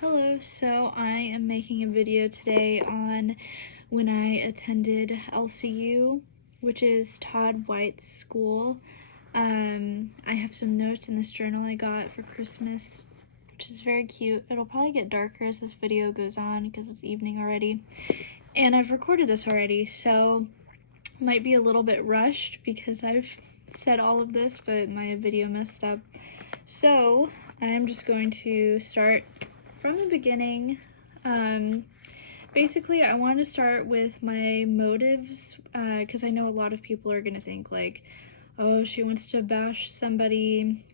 Hello, so I am making a video today on when I attended LCU, which is Todd White's school. I have some notes in this journal I got for Christmas, which is very cute. It'll probably get darker as this video goes on because it's evening already. And I've recorded this already, so it might be a little bit rushed because I've said all of this, but my video messed up. So I'm just going to start from the beginning. Basically, I want to start with my motives because I know a lot of people are going to think like, oh, she wants to bash somebody.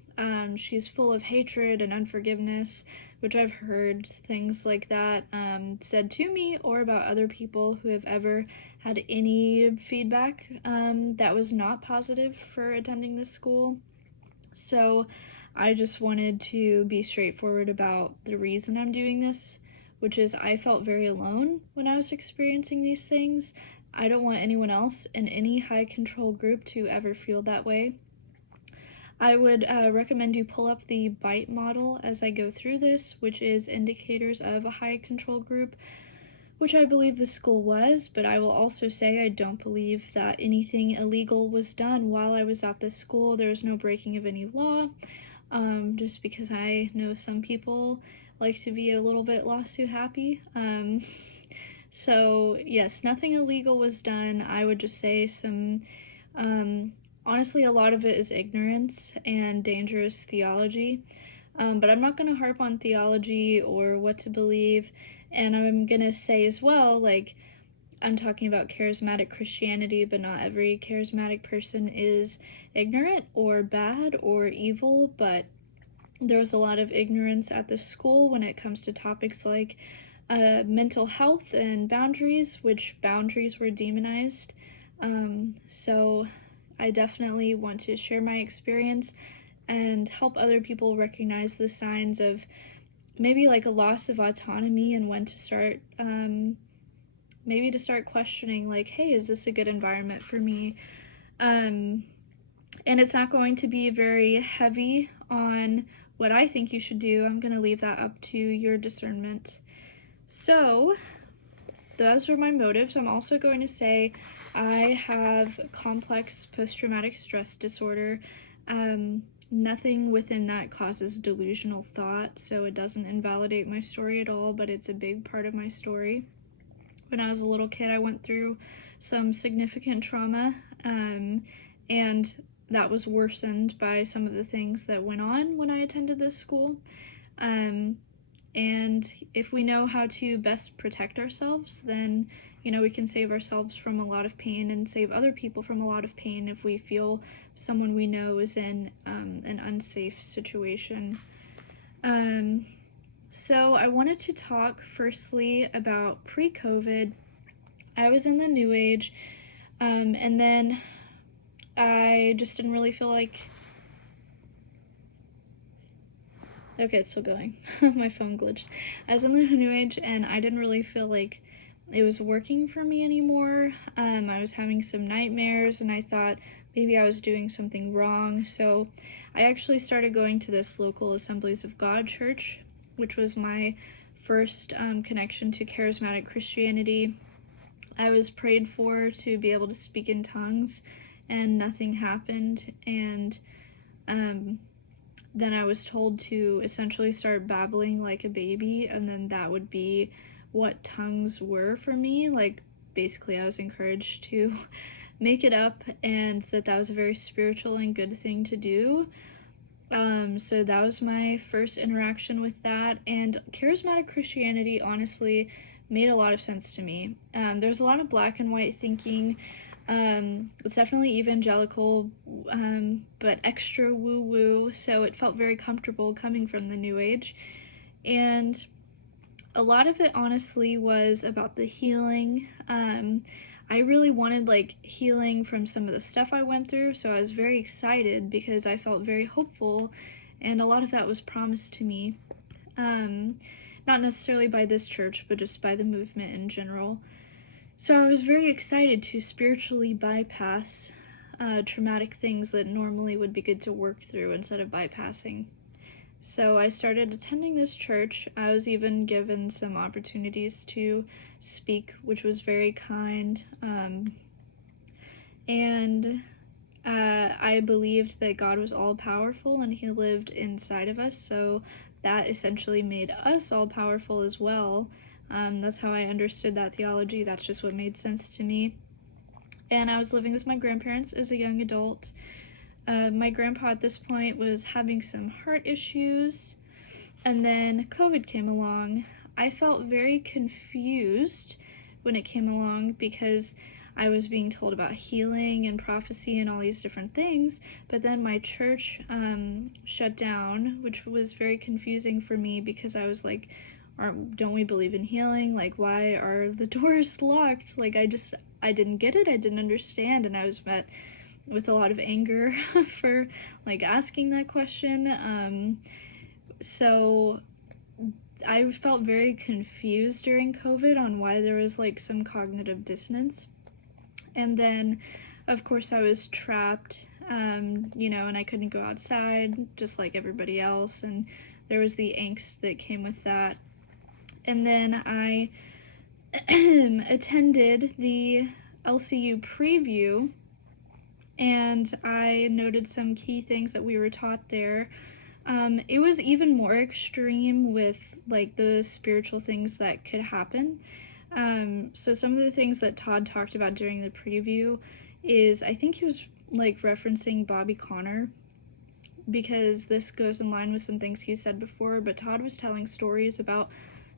She's full of hatred and unforgiveness, which I've heard things like that said to me or about other people who have ever had any feedback that was not positive for attending this school. So I just wanted to be straightforward about the reason I'm doing this, which is I felt very alone when I was experiencing these things. I don't want anyone else in any high control group to ever feel that way. I would recommend you pull up the BITE model as I go through this, which is indicators of a high control group, which I believe the school was, but I will also say I don't believe that anything illegal was done while I was at this school. There was no breaking of any law, just because I know some people like to be a little bit lawsuit happy. So yes, nothing illegal was done. I would just say honestly, a lot of it is ignorance and dangerous theology. But I'm not going to harp on theology or what to believe. And I'm going to say as well, like, I'm talking about charismatic Christianity, but not every charismatic person is ignorant or bad or evil. But there's a lot of ignorance at the school when it comes to topics like mental health and boundaries, which boundaries were demonized. So I definitely want to share my experience and help other people recognize the signs of maybe like a loss of autonomy and when to start maybe to start questioning like, hey, is this a good environment for me? And it's not going to be very heavy on what I think you should do. I'm going to leave that up to your discernment. So those are my motives. I'm also going to say I have complex post-traumatic stress disorder. Nothing within that causes delusional thought, so it doesn't invalidate my story at all, but it's a big part of my story. When I was a little kid, I went through some significant trauma, and that was worsened by some of the things that went on when I attended this school. And if we know how to best protect ourselves, then, we can save ourselves from a lot of pain and save other people from a lot of pain if we feel someone we know is in an unsafe situation. So I wanted to talk firstly about pre-COVID. I was in the New Age, and then I just didn't really feel like... Okay, it's still going. My phone glitched. I was in the New Age, and I didn't really feel like it was working for me anymore. I was having some nightmares, and I thought maybe I was doing something wrong. So I actually started going to this local Assemblies of God church, which was my first connection to charismatic Christianity. I was prayed for to be able to speak in tongues, and nothing happened. And then I was told to essentially start babbling like a baby, and then that would be what tongues were for me. Like, basically I was encouraged to make it up, and that was a very spiritual and good thing to do. So that was my first interaction with that, and charismatic Christianity honestly made a lot of sense to me. There's a lot of black and white thinking. It's definitely evangelical, but extra woo-woo, so it felt very comfortable coming from the New Age. And a lot of it honestly was about the healing. I really wanted like healing from some of the stuff I went through, so I was very excited because I felt very hopeful, and a lot of that was promised to me. Not necessarily by this church, but just by the movement in general. So I was very excited to spiritually bypass traumatic things that normally would be good to work through instead of bypassing. So I started attending this church. I was even given some opportunities to speak, which was very kind. And I believed that God was all powerful and he lived inside of us, so that essentially made us all powerful as well. That's how I understood that theology. That's just what made sense to me. And I was living with my grandparents as a young adult. My grandpa at this point was having some heart issues, and then COVID came along. I felt very confused when it came along because I was being told about healing and prophecy and all these different things, but then my church shut down, which was very confusing for me because I was like, don't we believe in healing? Like, why are the doors locked? Like, I didn't get it. I didn't understand, and I was met with a lot of anger for like asking that question. So I felt very confused during COVID on why there was like some cognitive dissonance. And then of course I was trapped, and I couldn't go outside just like everybody else, and there was the angst that came with that. And then I attended the LCU preview, and I noted some key things that we were taught there. It was even more extreme with like the spiritual things that could happen. So some of the things that Todd talked about during the preview is, I think he was like referencing Bobby Connor, because this goes in line with some things he said before, but Todd was telling stories about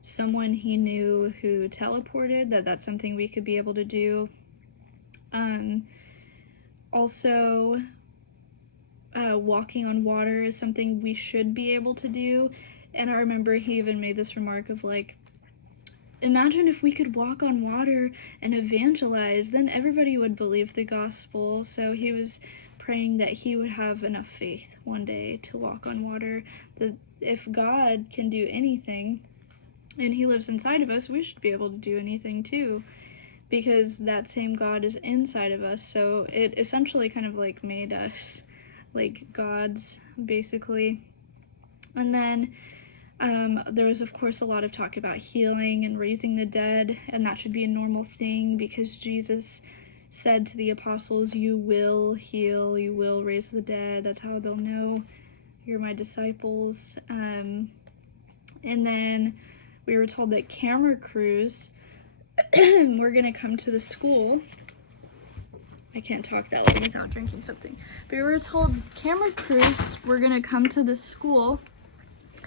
someone he knew who teleported, that's something we could be able to do. Also, walking on water is something we should be able to do. And I remember he even made this remark of like, imagine if we could walk on water and evangelize, then everybody would believe the gospel. So he was praying that he would have enough faith one day to walk on water, that if God can do anything and he lives inside of us, we should be able to do anything too, because that same God is inside of us. So it essentially kind of like made us like gods, basically. And then there was of course a lot of talk about healing and raising the dead, and that should be a normal thing because Jesus said to the apostles, you will heal, you will raise the dead, that's how they'll know you're my disciples. And then we were told that camera crews were gonna come to the school. I can't talk that long without drinking something. But we were told camera crews were gonna come to the school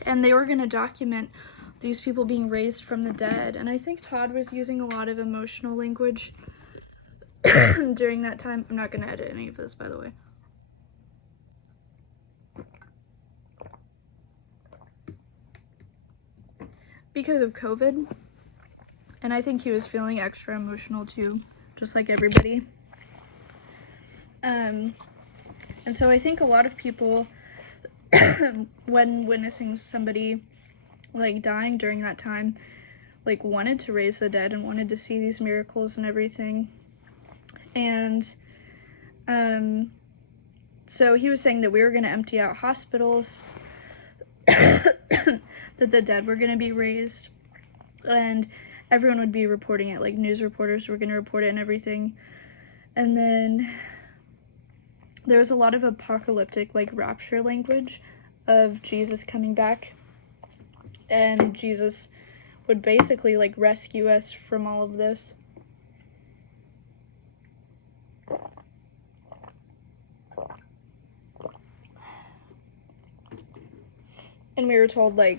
and they were gonna document these people being raised from the dead. And I think Todd was using a lot of emotional language during that time. I'm not gonna edit any of this, by the way. Because of COVID. And I think he was feeling extra emotional too, just like everybody. And so I think a lot of people, when witnessing somebody like dying during that time, like wanted to raise the dead and wanted to see these miracles and everything. And so he was saying that we were going to empty out hospitals, that the dead were going to be raised, and everyone would be reporting it, like news reporters were going to report it and everything. And then there was a lot of apocalyptic, like rapture language of Jesus coming back, and Jesus would basically like rescue us from all of this. And we were told like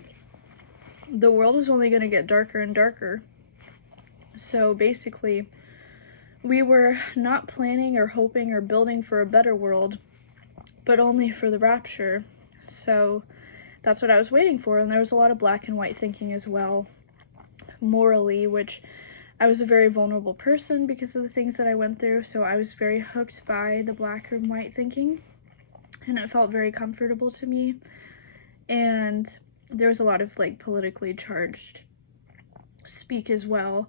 the world is only going to get darker and darker. So basically we were not planning or hoping or building for a better world, but only for the rapture. So that's what I was waiting for. And there was a lot of black and white thinking as well, morally, which I was a very vulnerable person because of the things that I went through. So I was very hooked by the black and white thinking, and it felt very comfortable to me. And there was a lot of like politically charged speak as well.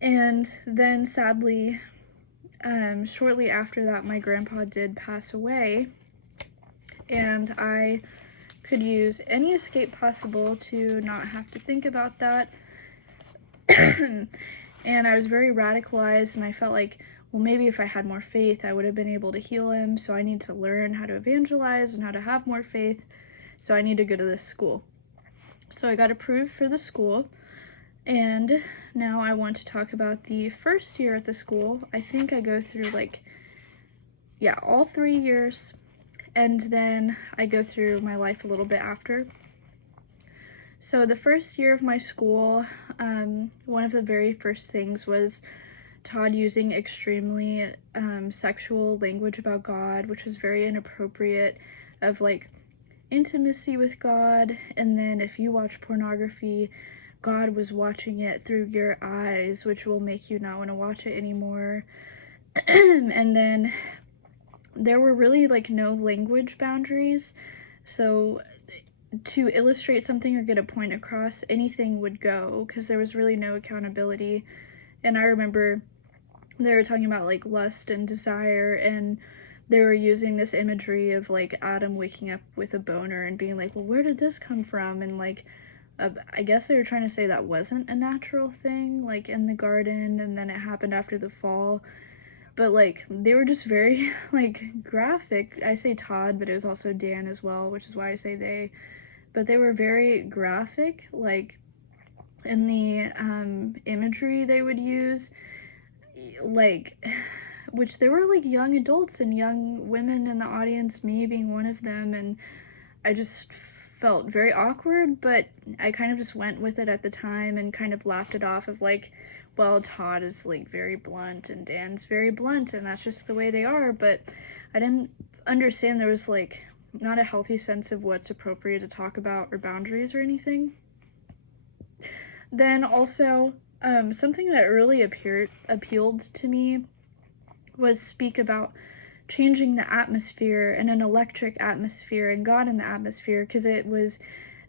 And then sadly, shortly after that, my grandpa did pass away, and I could use any escape possible to not have to think about that. And I was very radicalized, and I felt like, well, maybe if I had more faith, I would have been able to heal him, so I need to learn how to evangelize and how to have more faith, so I need to go to this school. So I got approved for the school, and now I want to talk about the first year at the school. I think I go through all 3 years, and then I go through my life a little bit after. So the first year of my school, one of the very first things was Todd using extremely sexual language about God, which was very inappropriate, of like intimacy with God, and then if you watch pornography, God was watching it through your eyes, which will make you not want to watch it anymore. And then there were really like no language boundaries, so to illustrate something or get a point across, anything would go, because there was really no accountability. And I remember they were talking about like lust and desire, and they were using this imagery of like Adam waking up with a boner and being like, well, where did this come from? And like I guess they were trying to say that wasn't a natural thing, like in the garden, and then it happened after the fall. But like they were just very like graphic. I say Todd, but it was also Dan as well, which is why I say they. But they were very graphic, like in the imagery they would use, like, which there were like young adults and young women in the audience, me being one of them, and I just felt very awkward, but I kind of just went with it at the time and kind of laughed it off of like, well, Todd is like very blunt and Dan's very blunt, and that's just the way they are. But I didn't understand there was like not a healthy sense of what's appropriate to talk about or boundaries or anything. Then also, something that really appealed to me was speak about changing the atmosphere and an electric atmosphere and God in the atmosphere, because it was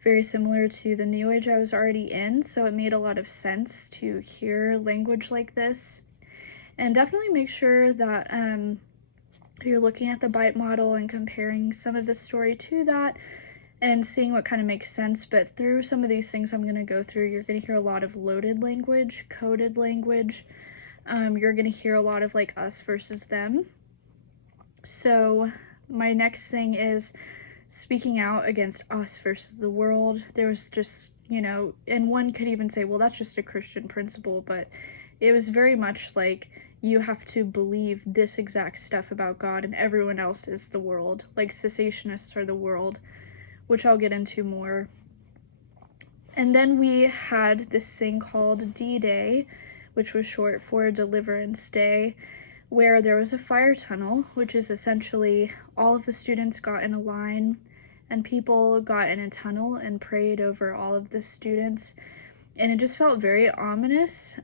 very similar to the New Age I was already in, so it made a lot of sense to hear language like this. And definitely make sure that you're looking at the Bite model and comparing some of the story to that and seeing what kind of makes sense. But through some of these things I'm going to go through, you're going to hear a lot of loaded language, coded language. You're going to hear a lot of like us versus them. So my next thing is speaking out against us versus the world. There was just, and one could even say, well, that's just a Christian principle, but it was very much like you have to believe this exact stuff about God and everyone else is the world. Like cessationists are the world, which I'll get into more. And then we had this thing called D-Day, which was short for Deliverance Day, where there was a fire tunnel, which is essentially all of the students got in a line and people got in a tunnel and prayed over all of the students. And it just felt very ominous.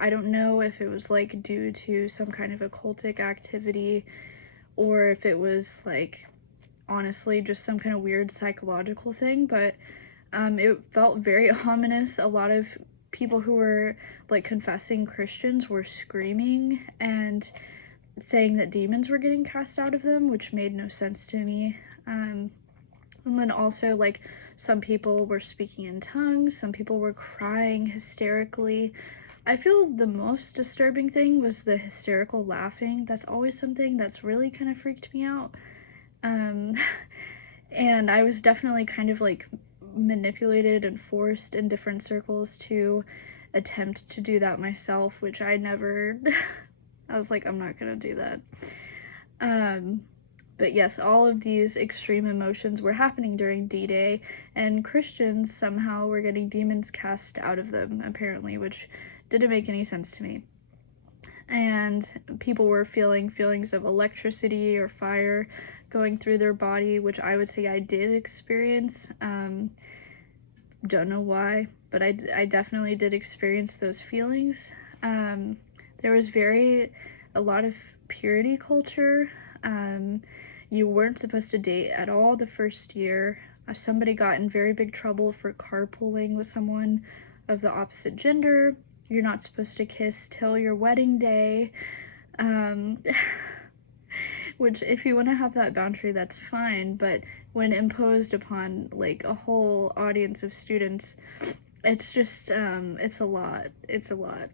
I don't know if it was like due to some kind of occultic activity or if it was like honestly just some kind of weird psychological thing, but it felt very ominous. A lot of people who were like confessing Christians were screaming and saying that demons were getting cast out of them, which made no sense to me. And then also like some people were speaking in tongues, some people were crying hysterically. I feel the most disturbing thing was the hysterical laughing. That's always something that's really kind of freaked me out. And I was definitely kind of like manipulated and forced in different circles to attempt to do that myself, which I never I was like, I'm not gonna do that. But yes, all of these extreme emotions were happening during D-Day, and Christians somehow were getting demons cast out of them, apparently, which didn't make any sense to me. And people were feeling feelings of electricity or fire going through their body, which I would say I did experience. Don't know why, but I definitely did experience those feelings. There was a lot of purity culture. You weren't supposed to date at all the first year. Somebody got in very big trouble for carpooling with someone of the opposite gender. You're not supposed to kiss till your wedding day. Which, if you want to have that boundary, that's fine, but when imposed upon like a whole audience of students, it's just it's a lot. It's a lot.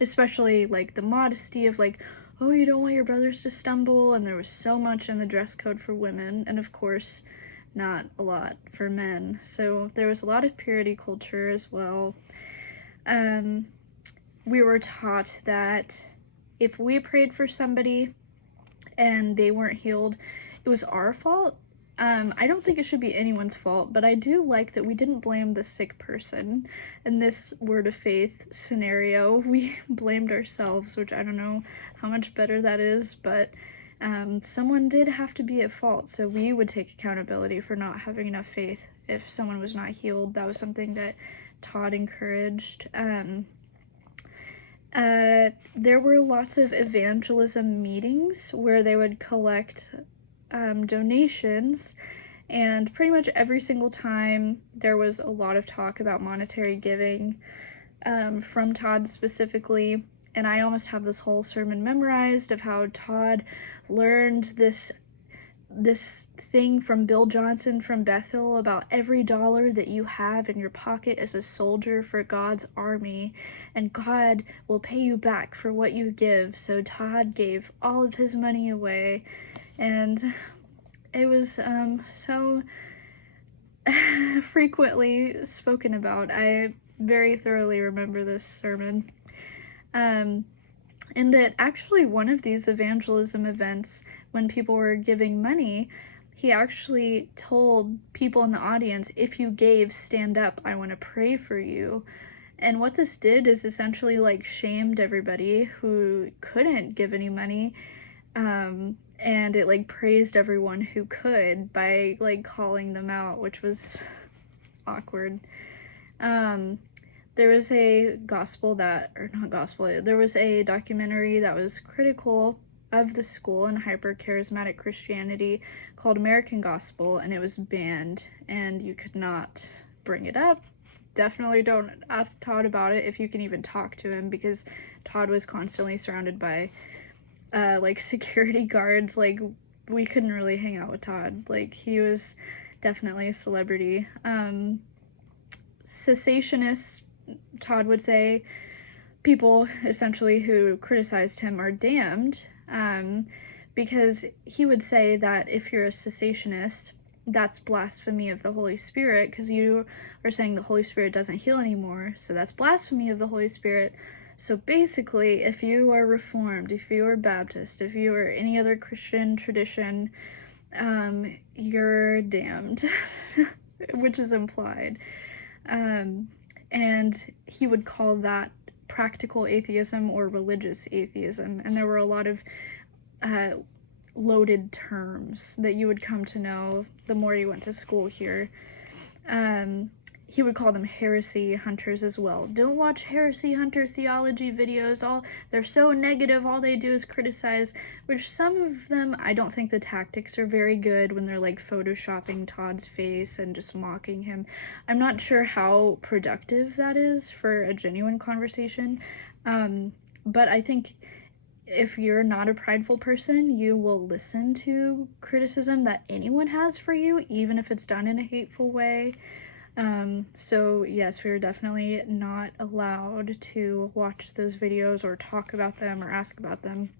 Especially like the modesty of like, oh, you don't want your brothers to stumble, and there was so much in the dress code for women, and of course not a lot for men. So there was a lot of purity culture as well. We were taught that if we prayed for somebody and they weren't healed, it was our fault. I don't think it should be anyone's fault, but I do like that we didn't blame the sick person. In this word of faith scenario, we blamed ourselves, which I don't know how much better that is, but someone did have to be at fault, so we would take accountability for not having enough faith if someone was not healed. That was something that Todd encouraged. There were lots of evangelism meetings where they would collect donations, and pretty much every single time there was a lot of talk about monetary giving from Todd specifically. And I almost have this whole sermon memorized of how Todd learned this thing from Bill Johnson from Bethel about every dollar that you have in your pocket is a soldier for God's army, and God will pay you back for what you give. So Todd gave all of his money away, and it was so frequently spoken about. I very thoroughly remember this sermon. And at actually one of these evangelism events, when people were giving money, he actually told people in the audience, if you gave, stand up, I want to pray for you. And what this did is essentially like shamed everybody who couldn't give any money, and it like praised everyone who could by like calling them out, which was awkward. There was a there was a documentary that was critical of the school and hyper-charismatic Christianity called American Gospel, and it was banned, and you could not bring it up. Definitely don't ask Todd about it if you can even talk to him, because Todd was constantly surrounded by like security guards. Like, we couldn't really hang out with Todd. Like, he was definitely a celebrity. Cessationists, Todd would say, people essentially who criticized him are damned, because he would say that if you're a cessationist, that's blasphemy of the Holy Spirit, because you are saying the Holy Spirit doesn't heal anymore, so that's blasphemy of the Holy Spirit. So basically, if you are Reformed, if you are Baptist, if you are any other Christian tradition, you're damned, which is implied. And he would call that practical atheism or religious atheism. And there were a lot of loaded terms that you would come to know the more you went to school here. He would call them heresy hunters as well. Don't watch heresy hunter theology videos. They're so negative, all they do is criticize, which some of them, I don't think the tactics are very good when they're like photoshopping Todd's face and just mocking him. I'm not sure how productive that is for a genuine conversation, but I think if you're not a prideful person, you will listen to criticism that anyone has for you, even if it's done in a hateful way. So yes, we were definitely not allowed to watch those videos or talk about them or ask about them.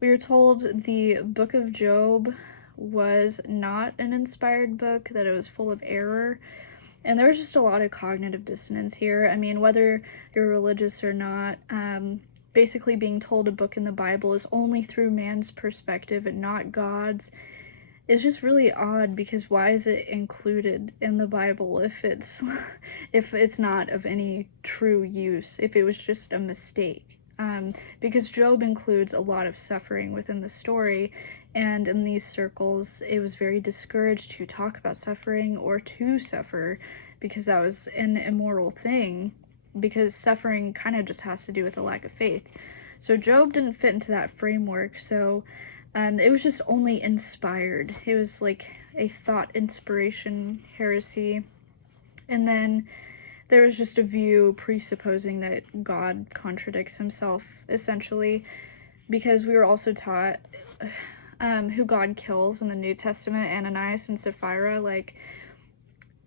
We were told the book of Job was not an inspired book, that it was full of error, and there was just a lot of cognitive dissonance here. I mean, whether you're religious or not, basically being told a book in the Bible is only through man's perspective and not God's, it's just really odd, because why is it included in the Bible if it's not of any true use, if it was just a mistake? Because Job includes a lot of suffering within the story, and in these circles it was very discouraged to talk about suffering or to suffer, because that was an immoral thing, because suffering kind of just has to do with a lack of faith. So Job didn't fit into that framework, so it was just only inspired. It was like a thought inspiration heresy. And then there was just a view presupposing that God contradicts himself, essentially, because we were also taught who God kills in the New Testament, Ananias and Sapphira, like,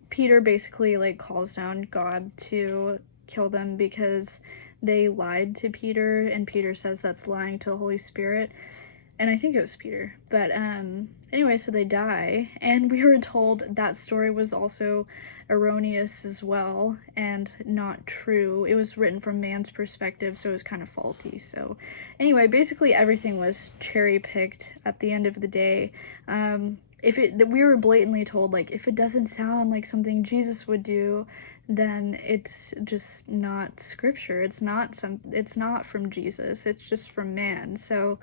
Peter basically, like, calls down God to kill them because they lied to Peter, and Peter says that's lying to the Holy Spirit. And I think it was Peter. But anyway, so they die, and we were told that story was also erroneous as well and not true. It was written from man's perspective, so it was kind of faulty. So anyway, basically everything was cherry-picked at the end of the day. We were blatantly told, like, if it doesn't sound like something Jesus would do, then it's just not scripture. It's not from Jesus. It's just from man. So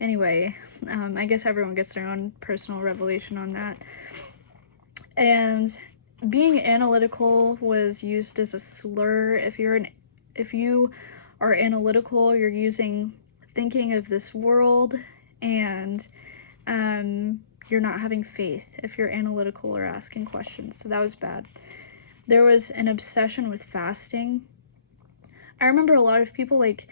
anyway, I guess everyone gets their own personal revelation on that. And being analytical was used as a slur. If you are analytical, you're using thinking of this world, and you're not having faith if you're analytical or asking questions. So that was bad. There was an obsession with fasting. I remember a lot of people, like,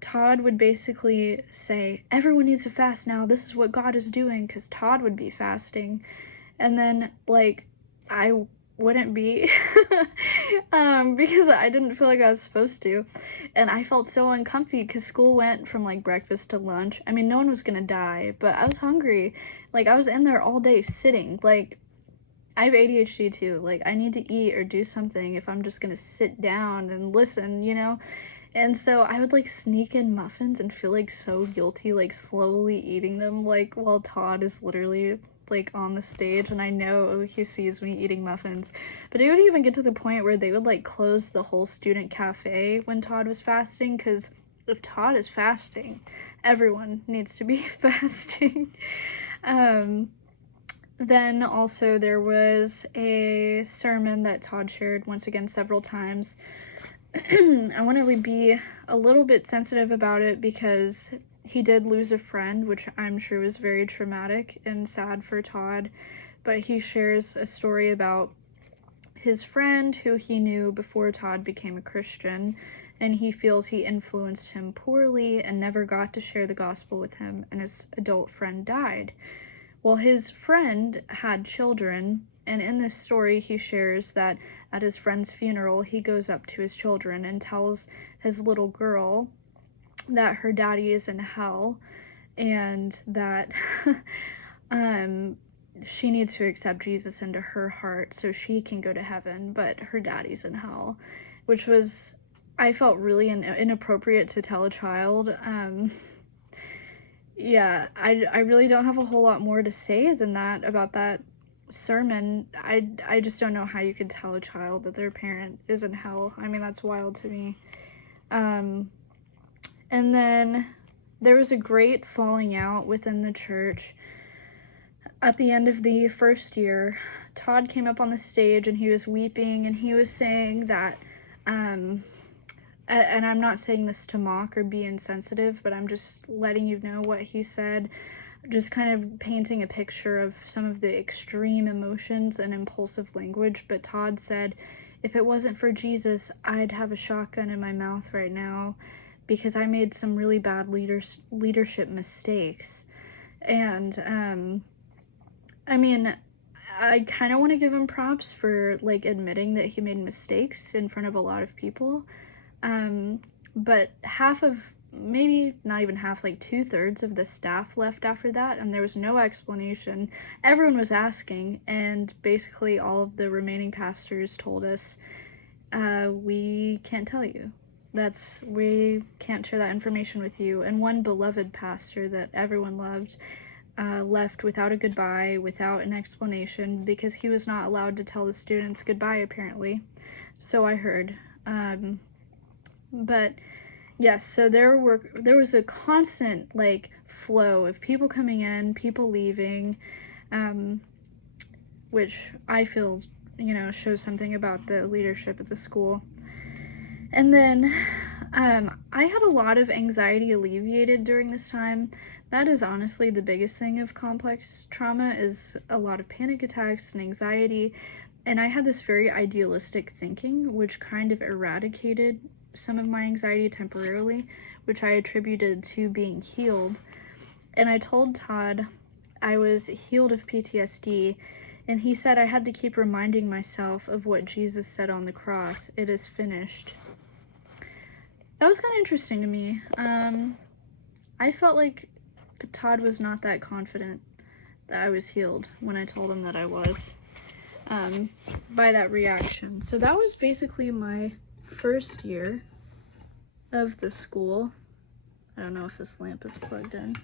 Todd would basically say, everyone needs to fast now, this is what God is doing, because Todd would be fasting, and then, like, I wouldn't be, because I didn't feel like I was supposed to, and I felt so uncomfy, because school went from, like, breakfast to lunch. I mean, no one was gonna die, but I was hungry. Like, I was in there all day sitting. Like, I have ADHD too. Like, I need to eat or do something if I'm just gonna sit down and listen, you know? And so I would, like, sneak in muffins and feel, like, so guilty, like, slowly eating them, like, while Todd is literally, like, on the stage, and I know he sees me eating muffins. But it would even get to the point where they would, like, close the whole student cafe when Todd was fasting, because if Todd is fasting, everyone needs to be fasting. Then also there was a sermon that Todd shared once again several times. I want to be a little bit sensitive about it because he did lose a friend, which I'm sure was very traumatic and sad for Todd. But he shares a story about his friend who he knew before Todd became a Christian, and he feels he influenced him poorly and never got to share the gospel with him, and his adult friend died. Well, his friend had children, and in this story he shares that at his friend's funeral he goes up to his children and tells his little girl that her daddy is in hell and that she needs to accept Jesus into her heart so she can go to heaven, but her daddy's in hell, which was, I felt really inappropriate to tell a child. Yeah, I really don't have a whole lot more to say than that about that sermon. I just don't know how you could tell a child that their parent is in hell. I mean, that's wild to me. And then there was a great falling out within the church. At the end of the first year, Todd came up on the stage and he was weeping, and he was saying that, and I'm not saying this to mock or be insensitive, but I'm just letting you know what he said, just kind of painting a picture of some of the extreme emotions and impulsive language. But Todd said, if it wasn't for Jesus, I'd have a shotgun in my mouth right now because I made some really bad leadership mistakes. And, I mean, I kind of want to give him props for, like, admitting that he made mistakes in front of a lot of people. But half of, maybe not even half, like 2/3 of the staff left after that, and there was no explanation. Everyone was asking, and basically all of the remaining pastors told us, we can't tell you. We can't share that information with you. And one beloved pastor that everyone loved left without a goodbye, without an explanation, because he was not allowed to tell the students goodbye, apparently. So I heard. But yes, so there was a constant, like, flow of people coming in, people leaving, which I feel, shows something about the leadership at the school. And then I had a lot of anxiety alleviated during this time. That is honestly the biggest thing of complex trauma, is a lot of panic attacks and anxiety. And I had this very idealistic thinking, which kind of eradicated some of my anxiety temporarily, which I attributed to being healed. And I told Todd I was healed of PTSD, and he said I had to keep reminding myself of what Jesus said on the cross. It is finished. That was kind of interesting to me. I felt like Todd was not that confident that I was healed when I told him that I was, by that reaction. So that was basically my first year of the school. I don't know if this lamp is plugged in.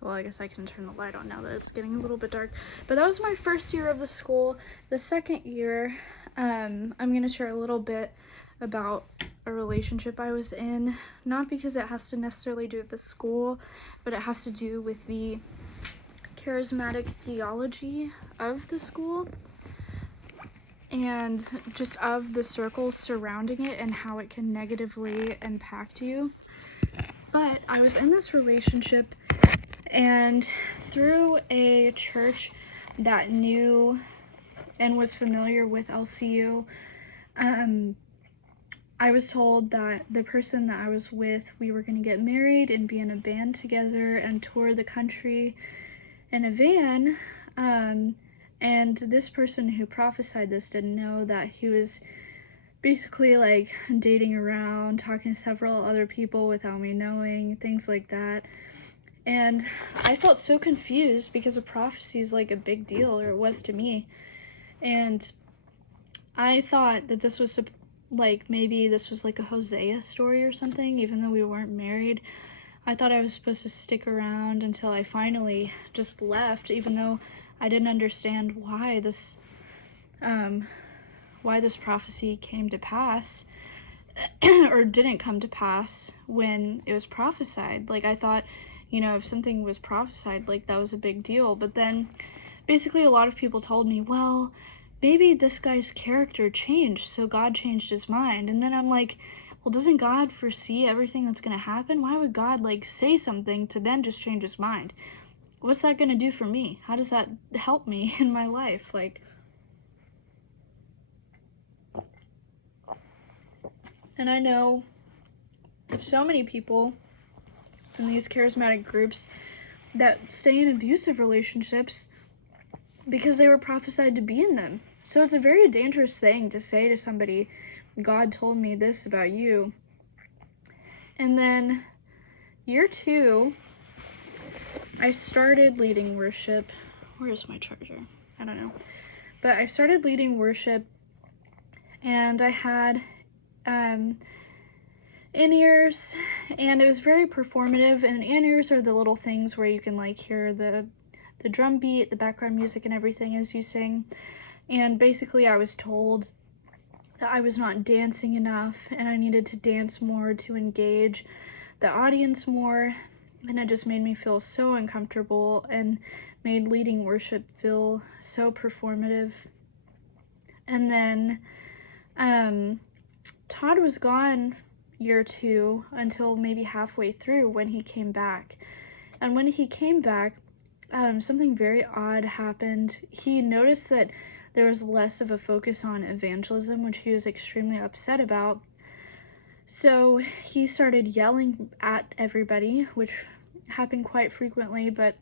Well, I guess I can turn the light on now that it's getting a little bit dark. But that was my first year of the school. The second year, I'm going to share a little bit about a relationship I was in. Not because it has to necessarily do with the school, but it has to do with the charismatic theology of the school. And just of the circles surrounding it and how it can negatively impact you. But I was in this relationship, and through a church that knew and was familiar with LCU, I was told that the person that I was with, we were going to get married and be in a band together and tour the country in a van. And this person who prophesied this didn't know that he was basically like dating around, talking to several other people without me knowing, things like that. And I felt so confused because a prophecy is like a big deal, or it was to me. And I thought that this was like, maybe this was like a Hosea story or something, even though we weren't married. I thought I was supposed to stick around until I finally just left, even though I didn't understand why this prophecy came to pass or didn't come to pass when it was prophesied. Like, I thought, you know, if something was prophesied, like, that was a big deal. But then basically a lot of people told me, well, maybe this guy's character changed, so God changed his mind. And then I'm like, well, doesn't God foresee everything that's going to happen? Why would God, like, say something to then just change his mind? What's that going to do for me? How does that help me in my life? Like, and I know of so many people in these charismatic groups that stay in abusive relationships because they were prophesied to be in them. So it's a very dangerous thing to say to somebody, God told me this about you. And then year 2, I started leading worship. Where's my charger? I don't know. But I started leading worship, and I had in-ears, and it was very performative. And in-ears are the little things where you can like hear the drum beat, the background music, and everything as you sing. And basically I was told that I was not dancing enough, and I needed to dance more to engage the audience more. And it just made me feel so uncomfortable and made leading worship feel so performative. And then Todd was gone year 2 until maybe halfway through when he came back. And when he came back, something very odd happened. He noticed that there was less of a focus on evangelism, which he was extremely upset about. So he started yelling at everybody, which happened quite frequently, but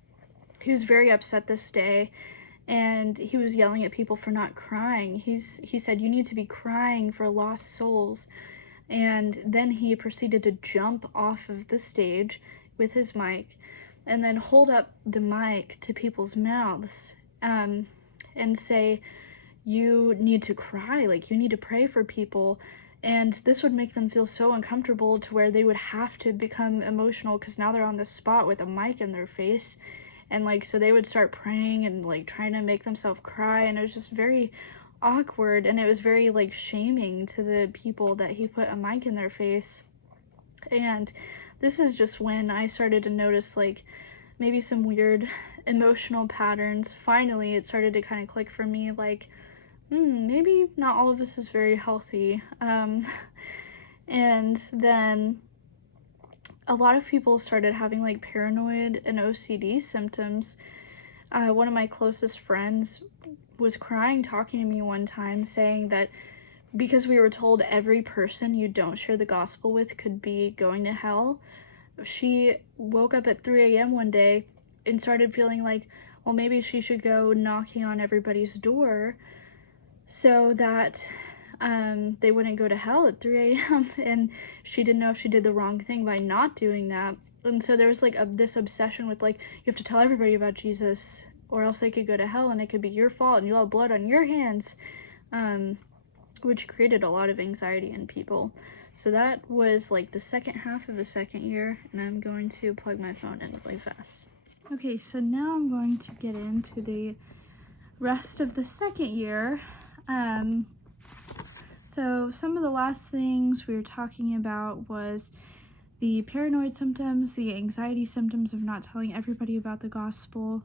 he was very upset this day, and he was yelling at people for not crying. He said, you need to be crying for lost souls. And then he proceeded to jump off of the stage with his mic and then hold up the mic to people's mouths and say, you need to cry, like, you need to pray for people. And this would make them feel so uncomfortable to where they would have to become emotional because now they're on the spot with a mic in their face. And, like, so they would start praying and, like, trying to make themselves cry. And it was just very awkward. And it was very, like, shaming to the people that he put a mic in their face. And this is just when I started to notice, like, maybe some weird emotional patterns. Finally, it started to kind of click for me, like, maybe not all of this is very healthy. And then a lot of people started having like paranoid and OCD symptoms. One of my closest friends was crying talking to me one time, saying that because we were told every person you don't share the gospel with could be going to hell, she woke up at 3 a.m. one day and started feeling like, well, maybe she should go knocking on everybody's door so that they wouldn't go to hell at 3 a.m. And she didn't know if she did the wrong thing by not doing that. And so there was like this obsession with like, you have to tell everybody about Jesus or else they could go to hell and it could be your fault and you'll have blood on your hands, which created a lot of anxiety in people. So that was like the second half of the second year, and I'm going to plug my phone in really fast. Okay, so now I'm going to get into the rest of the second year. So some of the last things we were talking about was the paranoid symptoms, the anxiety symptoms of not telling everybody about the gospel.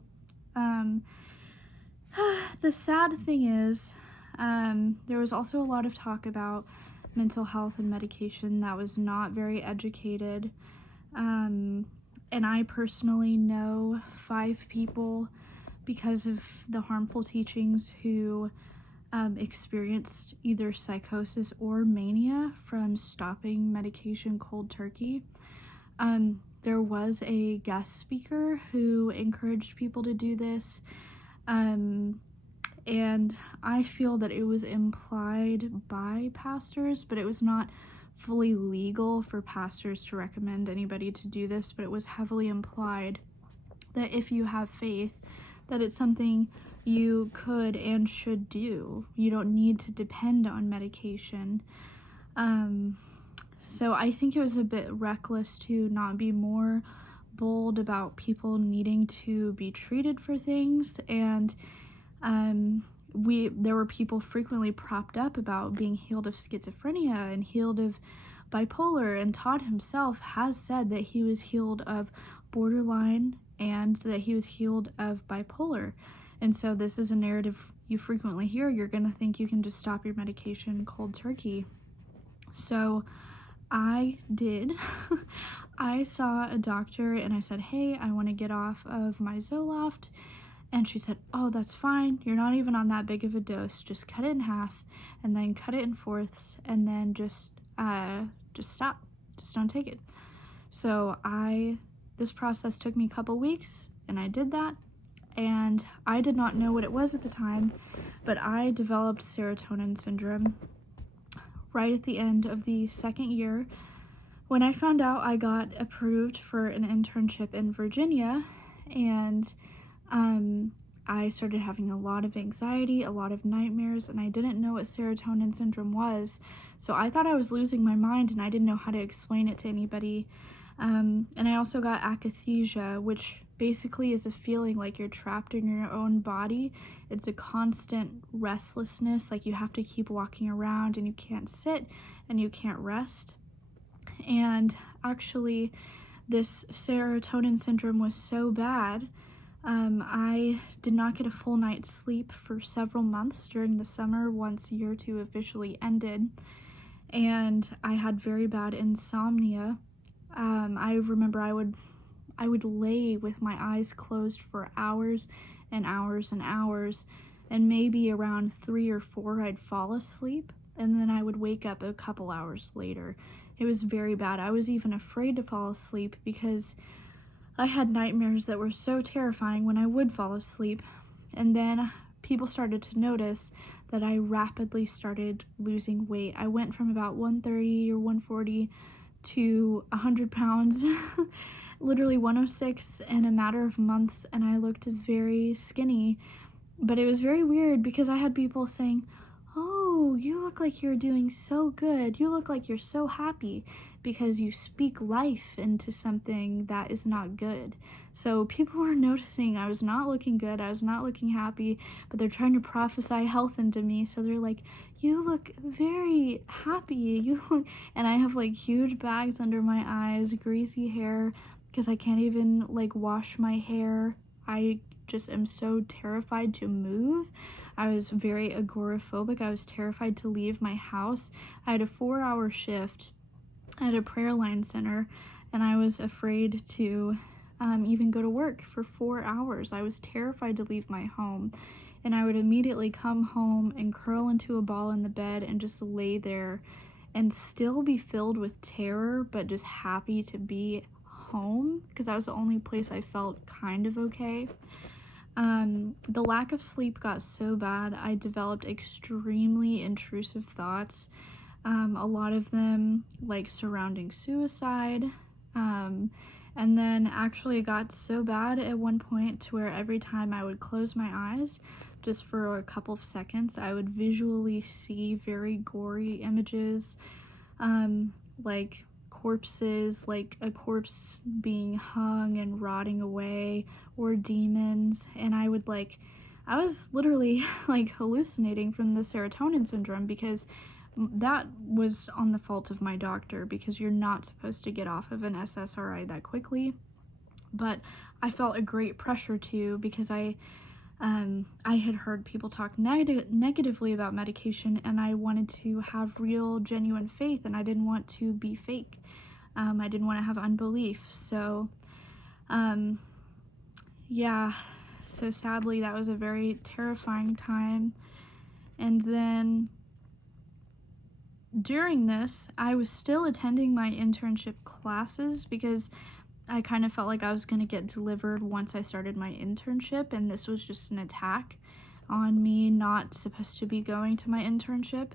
The sad thing is, there was also a lot of talk about mental health and medication that was not very educated. And I personally know 5 people because of the harmful teachings who experienced either psychosis or mania from stopping medication cold turkey. There was a guest speaker who encouraged people to do this, and I feel that it was implied by pastors, but it was not fully legal for pastors to recommend anybody to do this, but it was heavily implied that if you have faith, that it's something you could and should do. You don't need to depend on medication. So I think it was a bit reckless to not be more bold about people needing to be treated for things, and there were people frequently propped up about being healed of schizophrenia and healed of bipolar, and Todd himself has said that he was healed of borderline and that he was healed of bipolar. And so this is a narrative you frequently hear. You're gonna think you can just stop your medication cold turkey. So I did. I saw a doctor and I said, hey, I want to get off of my Zoloft. And she said, oh, that's fine. You're not even on that big of a dose. Just cut it in half and then cut it in fourths and then just stop. Just don't take it. So this process took me a couple weeks and I did that. And I did not know what it was at the time, but I developed serotonin syndrome right at the end of the second year. When I found out, I got approved for an internship in Virginia, and I started having a lot of anxiety, a lot of nightmares, and I didn't know what serotonin syndrome was. So I thought I was losing my mind, and I didn't know how to explain it to anybody. And I also got akathisia, which basically is a feeling like you're trapped in your own body. It's a constant restlessness, like you have to keep walking around and you can't sit and you can't rest. And actually, this serotonin syndrome was so bad, I did not get a full night's sleep for several months during the summer once year 2 officially ended, and I had very bad insomnia. I remember I would lay with my eyes closed for hours and hours and hours, and maybe around 3 or 4 I'd fall asleep, and then I would wake up a couple hours later. It was very bad. I was even afraid to fall asleep because I had nightmares that were so terrifying when I would fall asleep. And then people started to notice that I rapidly started losing weight. I went from about 130 or 140 to 100 pounds, literally 106 in a matter of months, and I looked very skinny. But it was very weird because I had people saying, oh, you look like you're doing so good. You look like you're so happy, because you speak life into something that is not good. So people were noticing I was not looking good, I was not looking happy, but they're trying to prophesy health into me. So they're like, you look very happy. And I have like huge bags under my eyes, greasy hair, because I can't even like wash my hair. I just am so terrified to move. I was very agoraphobic. I was terrified to leave my house. I had a 4-hour shift at a prayer line center, and I was afraid to even go to work for 4 hours. I was terrified to leave my home, and I would immediately come home and curl into a ball in the bed and just lay there and still be filled with terror, but just happy to be home because that was the only place I felt kind of okay. The lack of sleep got so bad, I developed extremely intrusive thoughts. A lot of them like surrounding suicide. And then actually it got so bad at one point to where every time I would close my eyes, just for a couple of seconds, I would visually see very gory images, like corpses, like a corpse being hung and rotting away, or demons, and I was literally like hallucinating from the serotonin syndrome, because that was on the fault of my doctor, because you're not supposed to get off of an SSRI that quickly. But I felt a great pressure to, because I had heard people talk negatively about medication, and I wanted to have real, genuine faith, and I didn't want to be fake. I didn't want to have unbelief. So, yeah, so sadly, that was a very terrifying time. And then during this, I was still attending my internship classes because I kind of felt like I was going to get delivered once I started my internship, and this was just an attack on me not supposed to be going to my internship.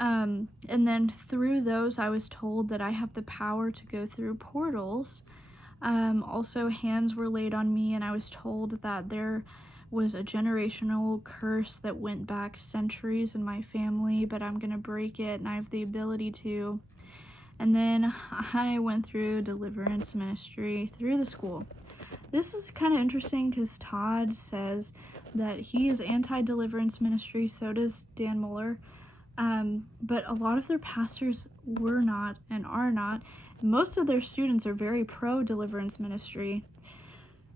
And then through those, I was told that I have the power to go through portals. Also, hands were laid on me, and I was told that there was a generational curse that went back centuries in my family, but I'm gonna break it, and I have the ability to. And then I went through deliverance ministry through the school. This is kind of interesting because Todd says that he is anti-deliverance ministry, so does Dan Muller. But a lot of their pastors were not and are not. Most of their students are very pro-deliverance ministry.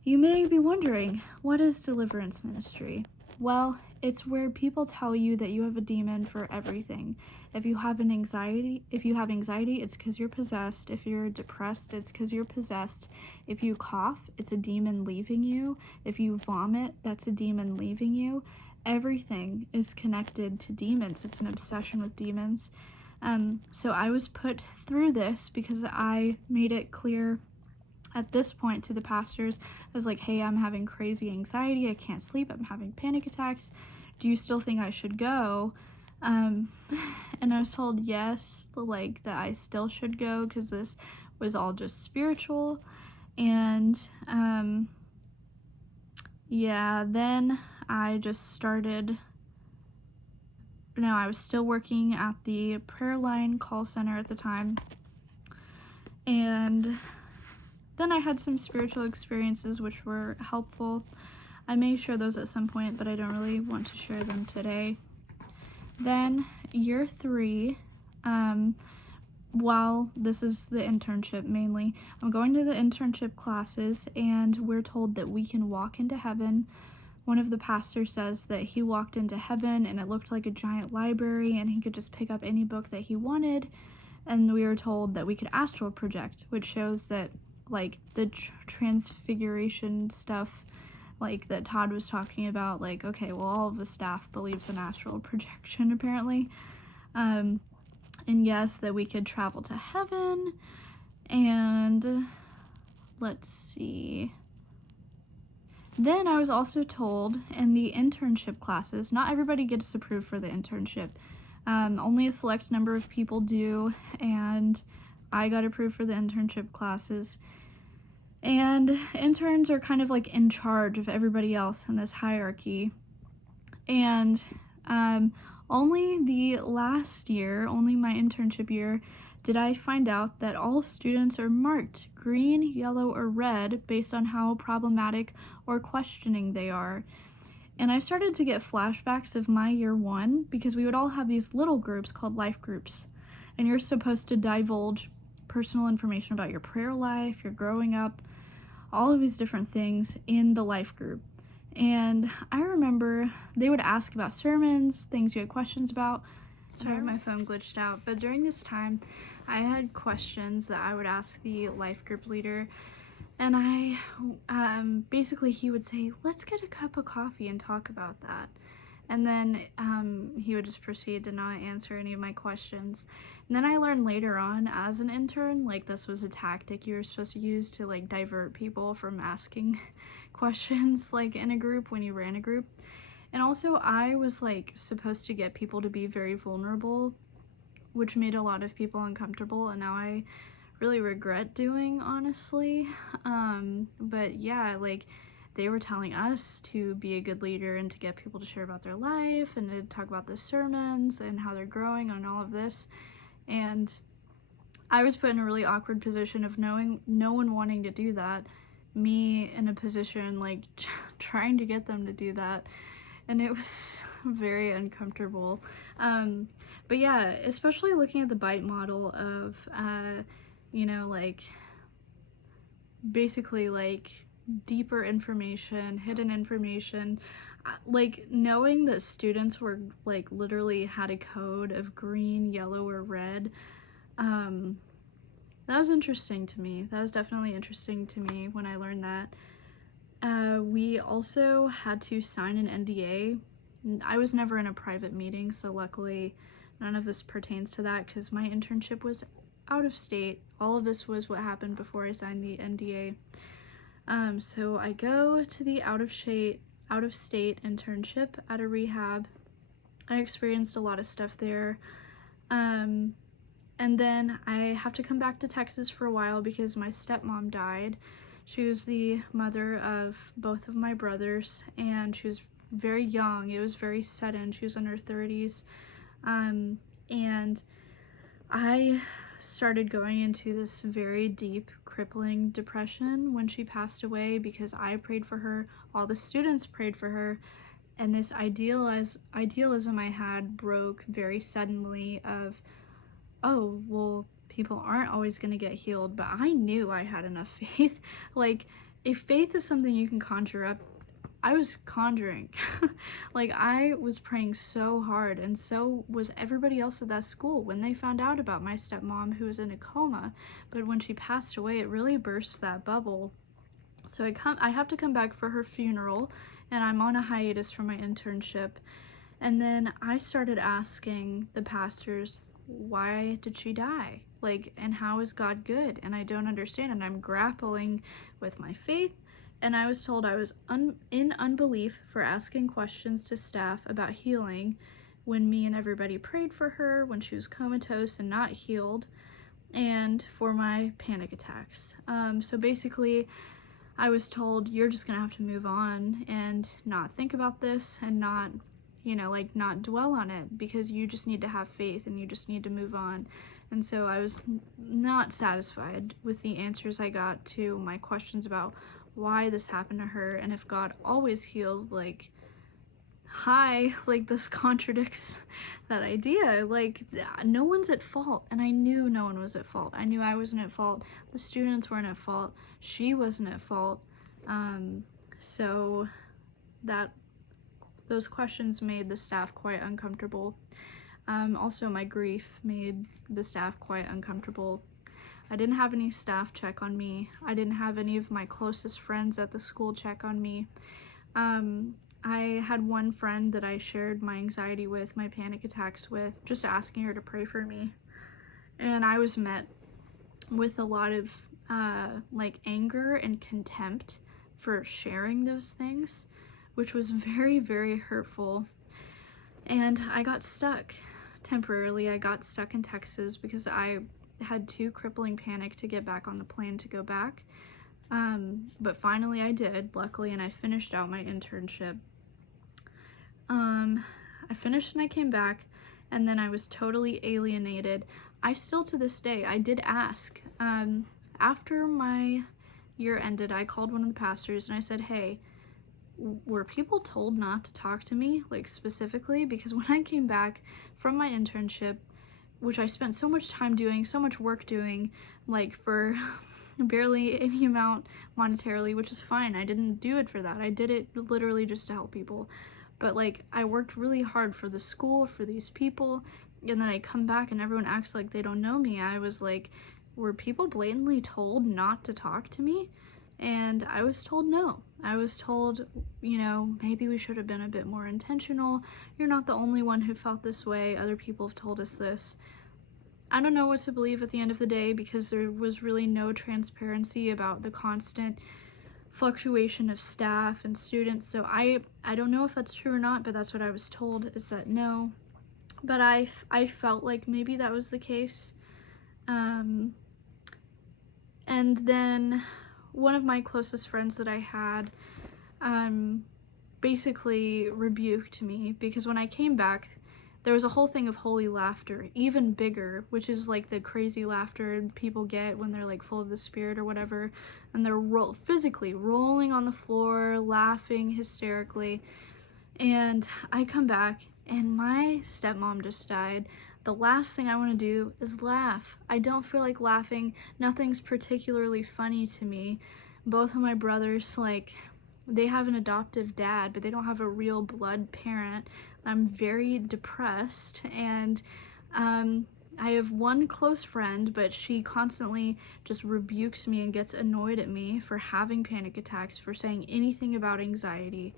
You may be wondering, what is deliverance ministry? Well, it's where people tell you that you have a demon for everything. If you have anxiety, it's because you're possessed. If you're depressed, it's because you're possessed. If you cough, it's a demon leaving you. If you vomit, that's a demon leaving you. Everything is connected to demons. It's an obsession with demons. So I was put through this because I made it clear at this point to the pastors. I was like, hey, I'm having crazy anxiety. I can't sleep. I'm having panic attacks. Do you still think I should go? And I was told yes, like that I still should go because this was all just spiritual. And yeah, then I just started. Now, I was still working at the prayer line call center at the time. And then I had some spiritual experiences which were helpful. I may share those at some point, but I don't really want to share them today. Then year 3, while this is the internship mainly, I'm going to the internship classes, and we're told that we can walk into heaven. One of the pastors says that he walked into heaven and it looked like a giant library and he could just pick up any book that he wanted. And we were told that we could astral project, which shows that like the transfiguration stuff like that Todd was talking about, like, okay, well, all of the staff believes in astral projection apparently. And yes, that we could travel to heaven. And let's see. Then I was also told in the internship classes, not everybody gets approved for the internship. Only a select number of people do, and I got approved for the internship classes. And interns are kind of like in charge of everybody else in this hierarchy. And only the last year, only my internship year, did I find out that all students are marked green, yellow, or red based on how problematic or questioning they are. And I started to get flashbacks of my year 1 because we would all have these little groups called life groups. And you're supposed to divulge personal information about your prayer life, your growing up, all of these different things in the life group. And I remember they would ask about sermons, things you had questions about. Sorry, my phone glitched out. But during this time, I had questions that I would ask the life group leader. And basically he would say, let's get a cup of coffee and talk about that. And then he would just proceed to not answer any of my questions. And then I learned later on as an intern, like this was a tactic you were supposed to use to like divert people from asking questions like in a group when you ran a group. And also I was like supposed to get people to be very vulnerable, which made a lot of people uncomfortable, and now I really regret doing, honestly. But yeah, like they were telling us to be a good leader and to get people to share about their life and to talk about the sermons and how they're growing and all of this. And I was put in a really awkward position of knowing no one wanting to do that, me in a position like trying to get them to do that, and it was very uncomfortable. But yeah, especially looking at the bite model of like basically like deeper information, hidden information, like knowing that students were like literally had a code of green, yellow, or red. That was interesting to me. That was definitely interesting to me when I learned that. We also had to sign an NDA. I was never in a private meeting, so luckily none of this pertains to that because my internship was out of state. All of this was what happened before I signed the NDA. So I go to the out of state internship at a rehab. I experienced a lot of stuff there. And then I have to come back to Texas for a while because my stepmom died. She was the mother of both of my brothers, and she was very young. It was very sudden. She was in her 30s. And I started going into this very deep, crippling depression when she passed away because I prayed for her, all the students prayed for her, and this idealism I had broke very suddenly of, oh, well, people aren't always going to get healed, but I knew I had enough faith. Like, if faith is something you can conjure up, I was conjuring. Like, I was praying so hard, and so was everybody else at that school when they found out about my stepmom who was in a coma. But when she passed away, it really burst that bubble. So I have to come back for her funeral, and I'm on a hiatus from my internship. And then I started asking the pastors, why did she die? Like, and how is God good? And I don't understand, and I'm grappling with my faith. And I was told I was in unbelief for asking questions to staff about healing when me and everybody prayed for her when she was comatose and not healed, and for my panic attacks. So basically, I was told, you're just gonna have to move on and not think about this and not, not dwell on it, because you just need to have faith and you just need to move on. And so I was not satisfied with the answers I got to my questions about why this happened to her, and if God always heals, like, hi, like, this contradicts that idea. Like, no one's at fault, and I knew no one was at fault. I knew I wasn't at fault, the students weren't at fault, she wasn't at fault. So those questions made the staff quite uncomfortable. Also, my grief made the staff quite uncomfortable. I didn't have any staff check on me. I didn't have any of my closest friends at the school check on me. I had one friend that I shared my anxiety with, my panic attacks with, just asking her to pray for me. And I was met with a lot of anger and contempt for sharing those things, which was very, very hurtful. And I got stuck temporarily. I got stuck in Texas because I had too crippling panic to get back on the plane to go back. But finally I did, luckily, and I finished out my internship. I finished and I came back, and then I was totally alienated. I still, to this day, I did ask. After my year ended, I called one of the pastors and I said, hey, were people told not to talk to me, like, specifically? Because when I came back from my internship, which I spent so much time doing, so much work doing, like, for barely any amount monetarily, which is fine. I didn't do it for that. I did it literally just to help people. But, like, I worked really hard for the school, for these people, and then I come back and everyone acts like they don't know me. I was like, were people blatantly told not to talk to me? And I was told no. I was told, maybe we should have been a bit more intentional. You're not the only one who felt this way. Other people have told us this. I don't know what to believe at the end of the day, because there was really no transparency about the constant fluctuation of staff and students. So I don't know if that's true or not, but that's what I was told, is that no. But I felt like maybe that was the case. And then one of my closest friends that I had basically rebuked me, because when I came back, there was a whole thing of holy laughter, even bigger, which is like the crazy laughter people get when they're like full of the Spirit or whatever, and they're physically rolling on the floor, laughing hysterically. And I come back, and my stepmom just died. The last thing I want to do is laugh. I don't feel like laughing. Nothing's particularly funny to me. Both of my brothers, like, they have an adoptive dad, but they don't have a real blood parent. I'm very depressed, and I have one close friend, but she constantly just rebukes me and gets annoyed at me for having panic attacks, for saying anything about anxiety.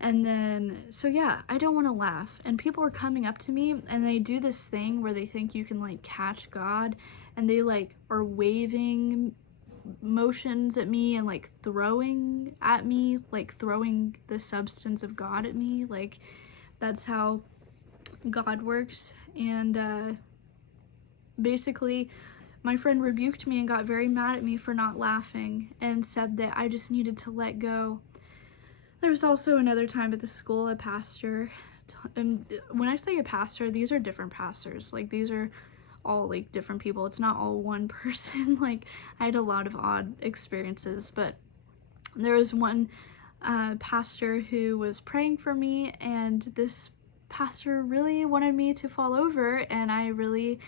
And then, so yeah, I don't want to laugh. And people are coming up to me, and they do this thing where they think you can like catch God, and they like are waving motions at me and like throwing at me, like throwing the substance of God at me. Like, that's how God works. And basically, my friend rebuked me and got very mad at me for not laughing, and said that I just needed to let go. There was also another time at the school, a pastor, and when I say a pastor, these are different pastors. Like, these are all like different people. It's not all one person. Like, I had a lot of odd experiences, but there was one pastor who was praying for me, and this pastor really wanted me to fall over, and I really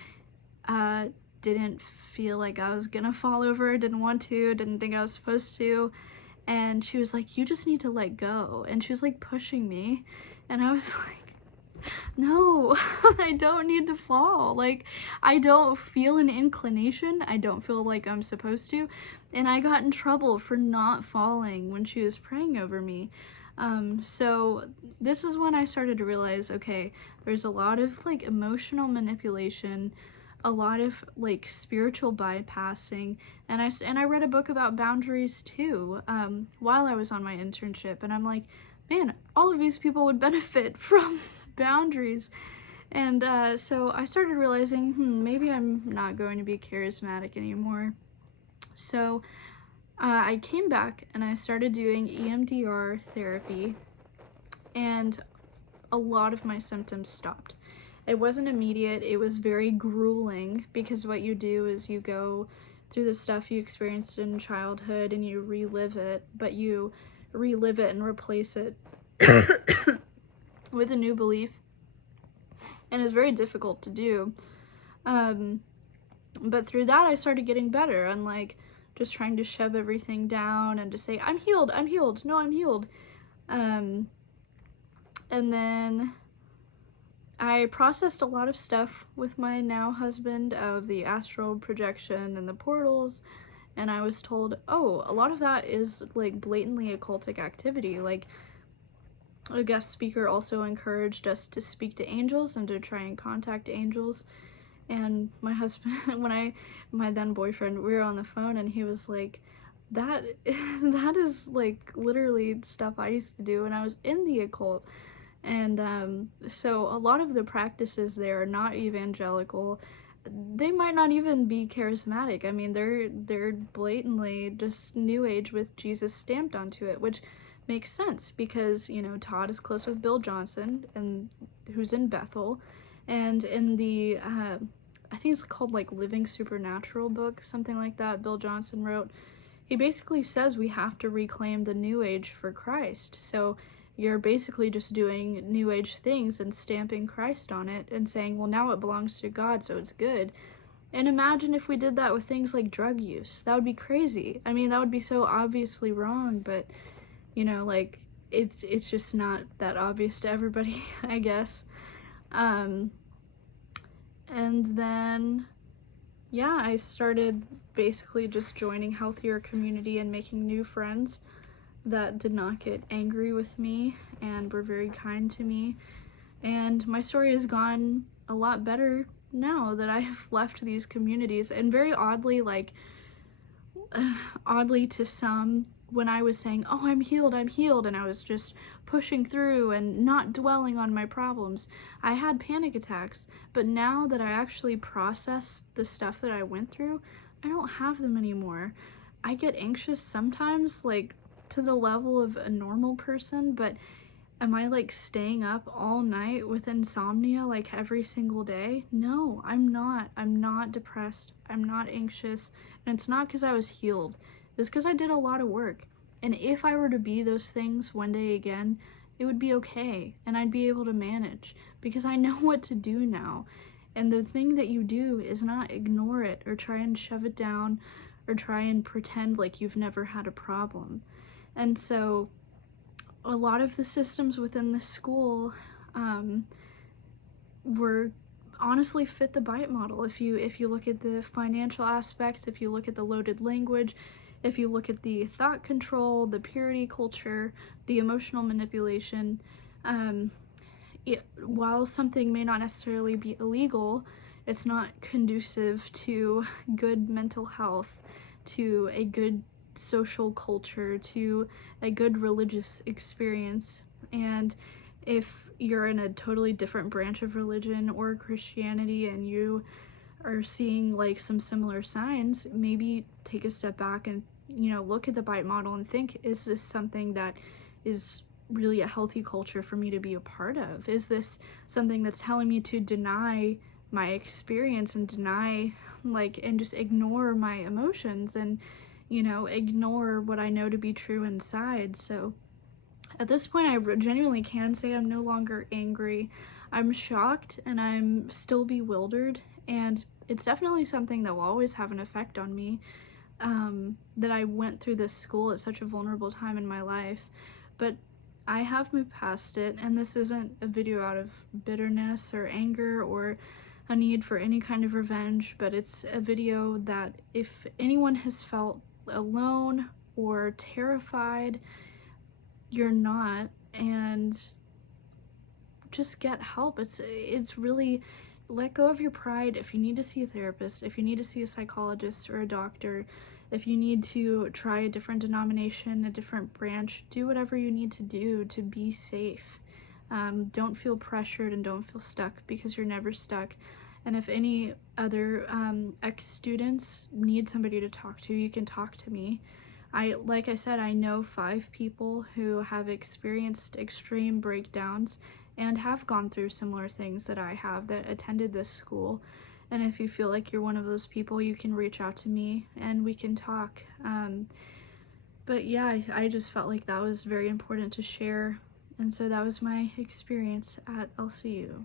didn't feel like I was gonna fall over, didn't want to, didn't think I was supposed to. And she was like, you just need to let go. And she was like pushing me, and I was like, no, I don't need to fall. Like, I don't feel an inclination. I don't feel like I'm supposed to. And I got in trouble for not falling when she was praying over me. So this is when I started to realize, okay, there's a lot of like emotional manipulation, a lot of like spiritual bypassing, and I read a book about boundaries too, while I was on my internship, and I'm like, man, all of these people would benefit from boundaries. And so I started realizing, maybe I'm not going to be charismatic anymore. So I came back and I started doing EMDR therapy, and a lot of my symptoms stopped. It wasn't immediate, it was very grueling, because what you do is you go through the stuff you experienced in childhood and you relive it, but you relive it and replace it with a new belief, and it's very difficult to do. But through that, I started getting better, and like just trying to shove everything down and to say, I'm healed, no, I'm healed. And then I processed a lot of stuff with my now husband of the astral projection and the portals, and I was told, oh, a lot of that is like blatantly occultic activity. Like, a guest speaker also encouraged us to speak to angels and to try and contact angels. And my husband, my then boyfriend, we were on the phone, and he was like, that is like literally stuff I used to do when I was in the occult. And so a lot of the practices there are not evangelical. They might not even be charismatic. I mean, they're blatantly just New Age with Jesus stamped onto it, which makes sense because, Todd is close with Bill Johnson, and who's in Bethel, and in the I think it's called like Living Supernatural book, something like that, Bill Johnson wrote. He basically says we have to reclaim the New Age for Christ. So you're basically just doing New Age things and stamping Christ on it and saying, well, now it belongs to God, so it's good. And imagine if we did that with things like drug use. That would be crazy. I mean, that would be so obviously wrong, but, like, it's just not that obvious to everybody, I guess. And then Yeah, I started basically just joining healthier community and making new friends that did not get angry with me and were very kind to me. And my story has gone a lot better now that I've left these communities. And very oddly, like, oddly to some, when I was saying, oh, I'm healed, and I was just pushing through and not dwelling on my problems, I had panic attacks. But now that I actually process the stuff that I went through, I don't have them anymore. I get anxious sometimes, like to the level of a normal person, but am I like staying up all night with insomnia like every single day? No, I'm not. I'm not depressed. I'm not anxious. And it's not because I was healed. It's because I did a lot of work. And if I were to be those things one day again, it would be okay. And I'd be able to manage because I know what to do now. And the thing that you do is not ignore it or try and shove it down or try and pretend like you've never had a problem. And so a lot of the systems within the school were honestly fit the bite model. If you look at the financial aspects, if you look at the loaded language, if you look at the thought control, the purity culture, the emotional manipulation, while something may not necessarily be illegal, it's not conducive to good mental health, to a good social culture, to a good religious experience. And if you're in a totally different branch of religion or Christianity and you are seeing like some similar signs, maybe take a step back and, look at the bite model and think, is this something that is really a healthy culture for me to be a part of? Is this something that's telling me to deny my experience and deny and just ignore my emotions and ignore what I know to be true inside? So at this point, I genuinely can say I'm no longer angry. I'm shocked and I'm still bewildered, and it's definitely something that will always have an effect on me, that I went through this school at such a vulnerable time in my life. But I have moved past it, and this isn't a video out of bitterness or anger or a need for any kind of revenge, but it's a video that if anyone has felt alone or terrified, you're not, and just get help. It's really, let go of your pride. If you need to see a therapist, if you need to see a psychologist or a doctor, if you need to try a different denomination, a different branch, do whatever you need to do to be safe. Don't feel pressured and don't feel stuck, because you're never stuck. And if any other ex-students need somebody to talk to, you can talk to me. Like I said, I know 5 people who have experienced extreme breakdowns and have gone through similar things that I have, that attended this school. And if you feel like you're one of those people, you can reach out to me and we can talk. But yeah, I just felt like that was very important to share. And so that was my experience at LCU.